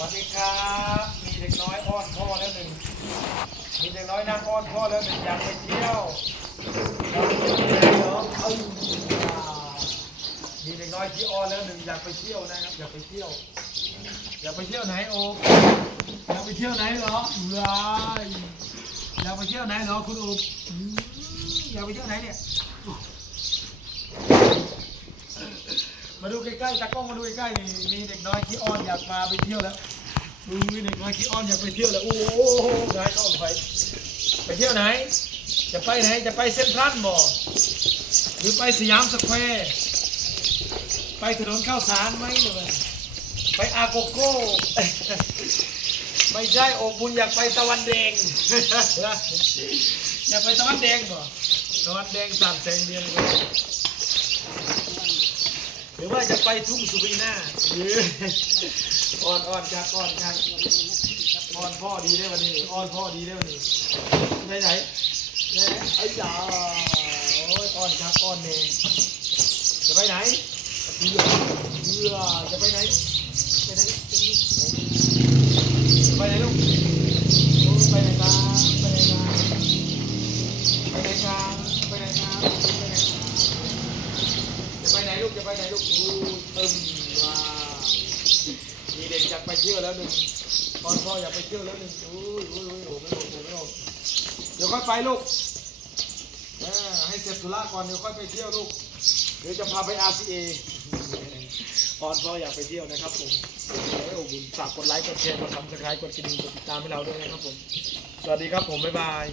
วัสดีครับ มีเด็กน้อยอ้อนพ่อแล้วหนึ่ง มีเด็กน้อยนั่งอ้อนพ่อแล้วหนึ่งอยากไปเที่ยวเราไปเที่ยวเหรอเอ้ยมีเด็กน้อยที่อ้อนแล้วหนึ่งอยากไปเที่ยวนะครับอยากไปเที่ยว อยากไปเที่ยวไหนโออยากไปเที่ยวไหนเหรอว้ายอยากไปเที่ยวไหนเหรอคุณโอมอืมอยากไปเที่ยวไหนเนี่ย มาดูใกล้ๆตากล้องมาดูใกล้ๆนี่มีเด็กน้อยขี้อ้อนอยากมาไปเที่ยวแล้วมีเด็กน้อยขี้อ้อนอยากไปเที่ยวแล้วโอ้โหนายเข้าไปไปเที่ยวไหน จะไปไหนจะไปเซ็นทรัลบ่หรือไปสยามสแควร์ไปถนนข้าวสารไหมหรือไงไปอาโกโก้ไม่ใช่โอกบุญอยากไปตะวันแดงอยากไปตะวันแดงบ่ตะวันแดงสามแสงเดียวเลย หรือว่าจะไปทุ่งสุรินาหรืออ่อนอ่อนครับอ่อนครับอ่อนพ่อดีได้วันนี้อ่อนพ่อดีได้วันนี้ไปไหนไปไหนไอ้ยาโอ้ยอ่อนครับอ่อนเองจะไปไหนเรือเรือจะไปไหนไปไหนจะไปไหนลูกไปไหนครับไปไหนครับไปไหนครับไปไหนครับไปไหนครับ จะไปไหนลู กจะไปไหนลูกอู้ตึมว้ามีเด็กอยากไปเที่ยวแล้วหนึ่งตอนพ่ออยากไปเที่ยวแล้วหนึ่งอู้ยอู้ยอู้ยโอ้ไม่โอ้ไม่โอ้เดี๋ยวค่อยไปลูกให้เสร็จธุระก่อนเดี๋ยวค่อยไปเที่ยวลูก เดี๋ยวจะพาไป RCA ตอนพ่ออยากไปเที่ยวนะครับผมโอ้โอ้บุญฝากกดไลค์กดแชร์กดซับสไครต์กดกระดิ่งกดติดตามให้เราด้วยนะครับผม สวัสดีครับผม บ๊ายบาย